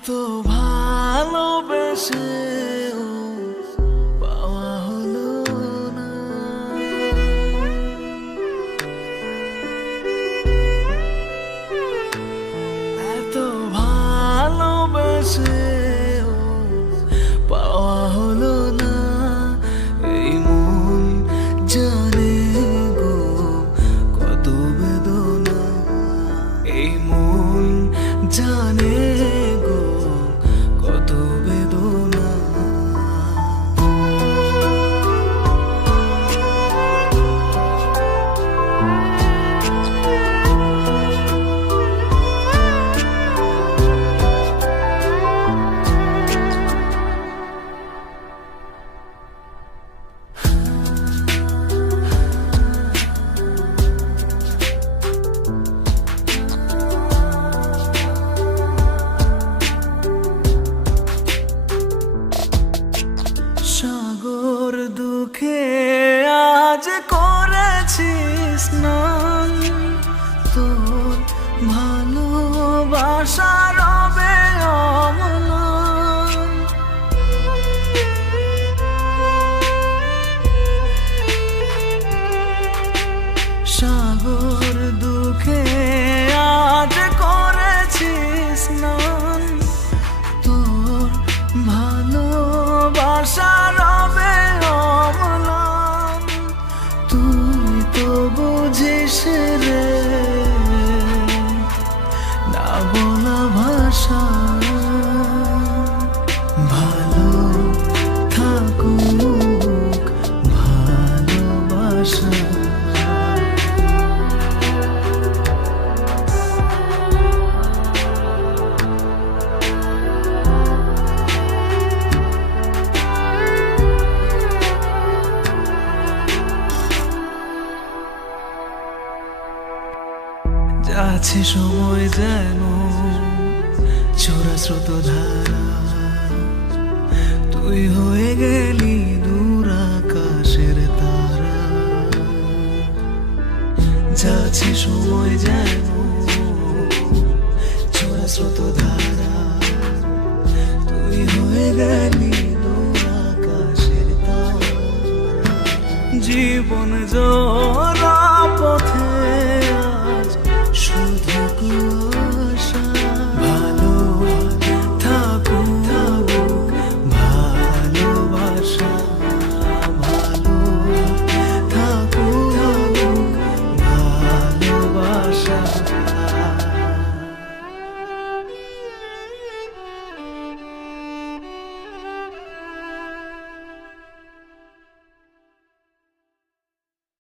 এত ভালোবেসে পাওয়া হলো না। এত ভালোবেসে পাওয়া হলো না। এই মন জানে গো কত বেদনা। এই মন জানে গো কত বেদনা। সাগর দুঃখে আজ করেছি স্নান, তোর ভালোবাসা রবে অম্লান। সাগর দুঃখে আজ করেছি স্নান, তোর ভালোবাসা রবে অম্লান। তুই তো বুঝিস রে না বলা ভাষা। ভালো থাকুক ভালোবাসা। যাচ্ছে সময় যেন ছোড়া স্রোত ধারা, তুই হয়ে গেলি দূর আকাশের তারা। যাচ্ছে সময় যেন ছোড়া স্রোত ধারা, তুই হয়ে গেলি দূর আকাশের তারা। জীবন জোর